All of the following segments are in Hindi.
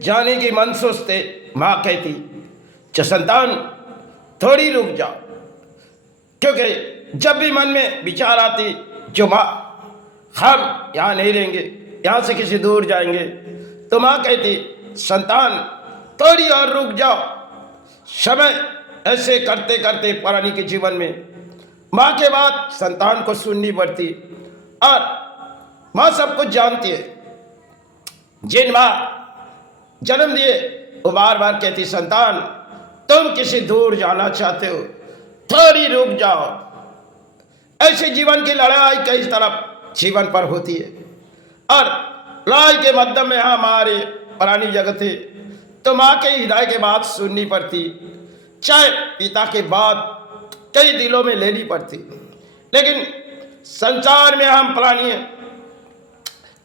जाने की मन सोचते, माँ कहती जो संतान थोड़ी रुक जाओ, क्योंकि जब भी मन में विचार आती जो माँ हम यहाँ नहीं रहेंगे, यहाँ से किसी दूर जाएंगे, तो माँ कहती संतान थोड़ी और रुक जाओ। समय ऐसे करते करते प्राणी के जीवन में माँ के बाद संतान को सुननी पड़ती, और माँ सब कुछ जानती है। जिन माँ जन्म दिए वो बार बार कहती संतान तुम किसी दूर जाना चाहते हो, थोड़ी रुक जाओ। ऐसे जीवन की लड़ाई कई तरफ जीवन पर होती है, और लड़ाई के मध्य में हमारे प्राणी जगत है, तो माँ के हृदय के बात सुननी पड़ती, चाहे पिता के बात कई दिलों में लेनी पड़ती। लेकिन संसार में हम प्राणी हैं,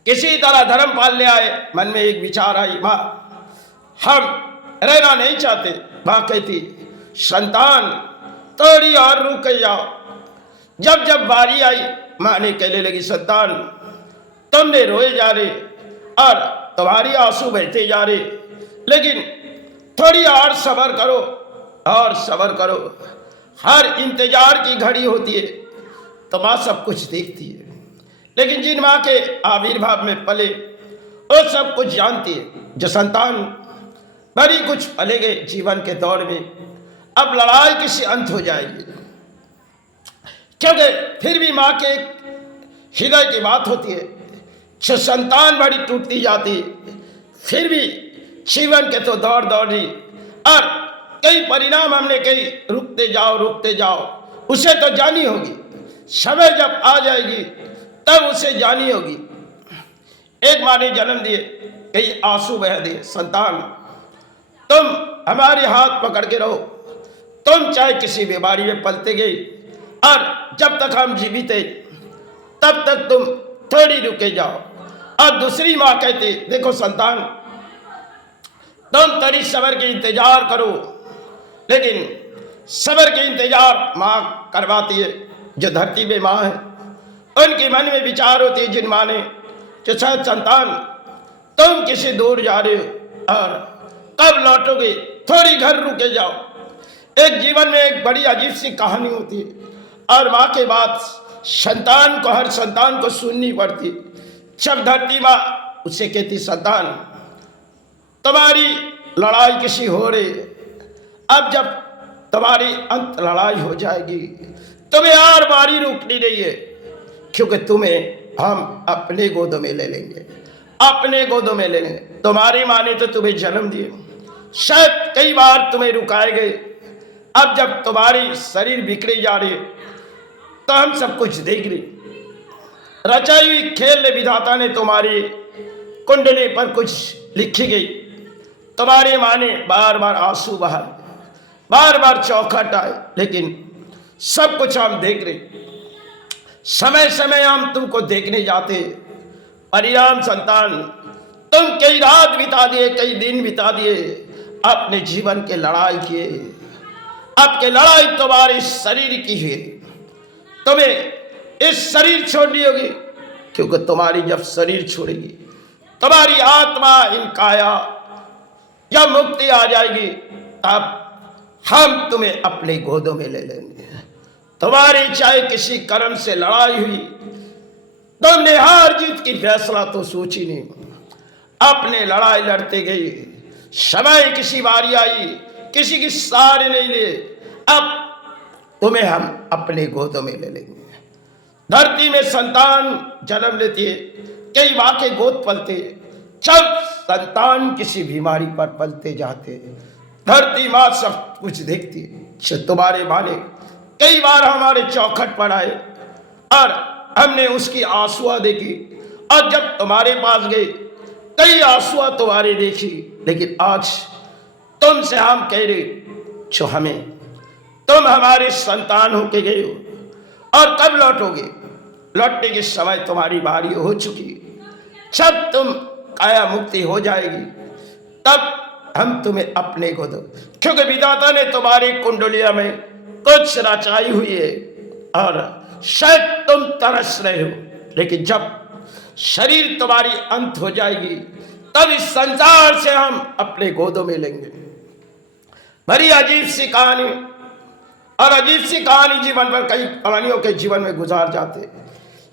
किसी तरह धर्म पाल ले आए, मन में एक विचार आई माँ हम रहना नहीं चाहते। माँ कहती संतान थोड़ी और रुक जाओ। जब जब बारी आई माँ ने कहने लगी संतान तुमने रोए जा रहे और तुम्हारी आंसू बहते जा रहे, लेकिन थोड़ी और सब्र करो और सब्र करो। हर इंतजार की घड़ी होती है तो माँ सब कुछ देखती है, लेकिन जिन माँ के आविर्भाव में पले वो सब कुछ जानती है। जो संतान बड़ी कुछ पले गए जीवन के दौर में, अब लड़ाई किसी अंत हो जाएगी, क्योंकि फिर भी माँ के हृदय की बात होती है। जो संतान बड़ी टूटती जाती, फिर भी जीवन के तो दौड़ दौड़ी, और कई परिणाम हमने कई रुकते जाओ, उसे तो जानी होगी। समय जब आ जाएगी तब उसे जानी होगी। एक माँ ने जन्म दिए, कई आंसू बहा दिए, संतान तुम हमारे हाथ पकड़ के रहो, तुम चाहे किसी बीमारी में पलते गए, और जब तक हम जीवित है तब तक तुम थोड़ी रुके जाओ। और दूसरी माँ कहती देखो संतान तुम थोड़ी सब्र के इंतजार करो, लेकिन सब्र के इंतजार माँ करवाती है। जो धरती में माँ है उनके मन में विचार होती है, जिन माँ ने जो शायद संतान तुम किसी दूर जा रहे हो और कब लौटोगे, थोड़ी घर रुके जाओ। एक जीवन में एक बड़ी अजीब सी कहानी होती है, और माँ के बाद संतान को हर संतान को सुननी पड़ती। जब धरती माँ उसे कहती संतान तुम्हारी लड़ाई किसी हो रही, अब जब तुम्हारी अंत लड़ाई हो जाएगी तुम्हें और बारी रुकनी नहीं है, क्योंकि तुम्हें हम अपने गोदों में ले लेंगे, अपने गोदों में ले लेंगे। तुम्हारी माँ ने तो तुम्हें जन्म दिए, शायद कई बार तुम्हें रुकाए गए, अब जब तुम्हारी शरीर बिखरे जा रही तो हम सब कुछ देख रहे। रचाई हुई खेल विधाता ने तुम्हारी कुंडली पर कुछ लिखी गई, तुम्हारी माँ ने बार बार आंसू बहाए, बार बार चौखट आए, लेकिन सब कुछ हम देख रहे। समय समय हम तुमको देखने जाते, परिणाम संतान तुम कई रात बिता दिए, कई दिन बिता दिए, अपने जीवन के लड़ाई किए। आपके लड़ाई तुम्हारे शरीर की है, तुम्हें इस शरीर छोड़नी होगी, क्योंकि तुम्हारी जब शरीर छोड़ेगी तुम्हारी आत्मा इन काया जब मुक्ति आ जाएगी, तब हम तुम्हें अपने गोदों में ले लेंगे। तुम्हारी चाहे किसी कर्म से लड़ाई हुई, तुमने हार जीत की फैसला तो सोची नहीं, अपने लड़ाई लड़ते गई। समय किसी बारी आई, किसी की सार नहीं लिए, अब तुम्हें हम अपने गोदों में ले लेंगे। धरती में संतान जन्म लेती है, कई माँ के गोद पलते, जब संतान किसी बीमारी पर पलते जाते, धरती माँ सब कुछ देखती है। तुम्हारे माँ ने कई बार हमारे चौखट पर आए और हमने उसकी आंसुआ देखी, और जब तुम्हारे पास गए कई आंसुआ तुम्हारे देखी, लेकिन आज तुमसे हम कह रहे जो हमें तुम हमारे संतान होके गए हो, और कब लौटोगे? लौटने के समय तुम्हारी बारी हो चुकी। जब तुम काया मुक्ति हो जाएगी तब हम तुम्हें अपने को दो, क्योंकि विधाता ने तुम्हारी कुंडलिया में कुछ रचाई हुई है, और शायद तुम तरस रहे हो, लेकिन जब शरीर तुम्हारी अंत हो जाएगी तब इस संसार से हम अपने गोदों में लेंगे। बड़ी अजीब सी कहानी, और अजीब सी कहानी जीवन भर कई प्राणियों के जीवन में गुजार जाते,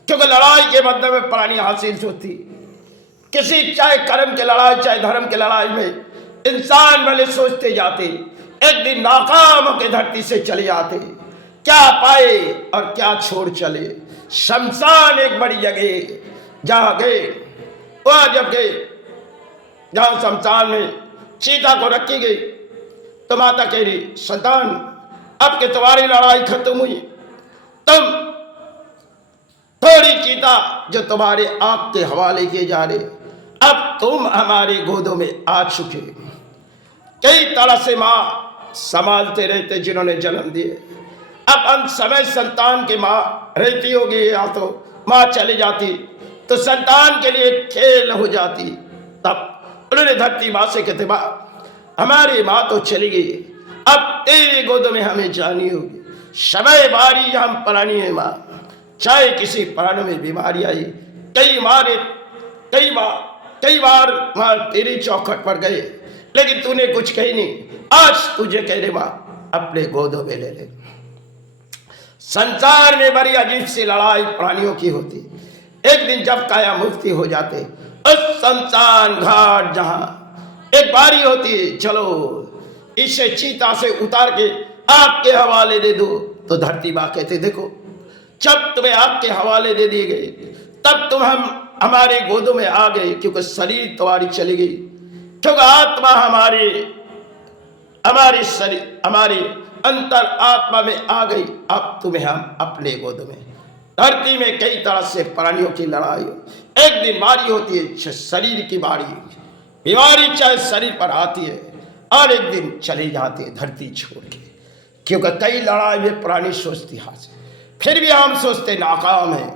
क्योंकि लड़ाई के मध्य में प्राणी हासिल होती। किसी चाहे कर्म की लड़ाई चाहे धर्म की लड़ाई में इंसान भले सोचते जाते, एक दिन नाकाम होकर धरती से चले जाते। क्या पाए और क्या छोड़ चले। शमशान एक बड़ी जगह जहाँ गए, वह जब गए जहाँ शमशान में चीता को रखी गई, तो माता कह रही, संतान अब के तुम्हारी लड़ाई खत्म हुई, तुम थोड़ी चीता जो तुम्हारे आंख के हवाले किए जा रहे, अब तुम हमारे गोदों में आ चुके। कई तरह से माँ संभालते रहते जिन्होंने जन्म दिए। अब अंत समय संतान की माँ रहती होगी, या तो माँ चली जाती तो संतान के लिए खेल हो जाती। तब उन्होंने धरती माँ से कहते, माँ हमारी माँ तो चली गई, अब तेरे गोद में हमें जानी होगी। समय बारी हम प्राणी है माँ, चाहे किसी प्राण में बीमारी आई, कई बार माँ तेरी चौखट पर गए, लेकिन तूने कुछ कही नहीं। आज तुझे कह रहे माँ अपने गोदों में ले ले। संसार में बड़ी अजीब सी लड़ाई प्राणियों की होती। एक दिन जब काया मुक्ति हो जाते, उस शमशान घाट जहां एक बारी होती है, चलो इसे चीता से उतार के आग के हवाले दे दो, तो धरती माँ कहते, देखो जब तुम्हें आग के हवाले दे दिए गए तब तुम हमारे गोदों में आ गए, क्योंकि शरीर तुम्हारी चली गई, क्योंकि आत्मा हमारे शरीर हमारी अंतर आत्मा में आ गई। अब तुम्हें हम अपने गोदों में। धरती में कई तरह से प्राणियों की लड़ाई। एक दिन बारी होती है शरीर की बारी, बीमारी चाहे शरीर पर आती है, और एक दिन चली जाती है धरती छोड़ के, क्योंकि कई लड़ाई में प्राणी सोचती हाथ, फिर भी हम सोचते नाकाम है।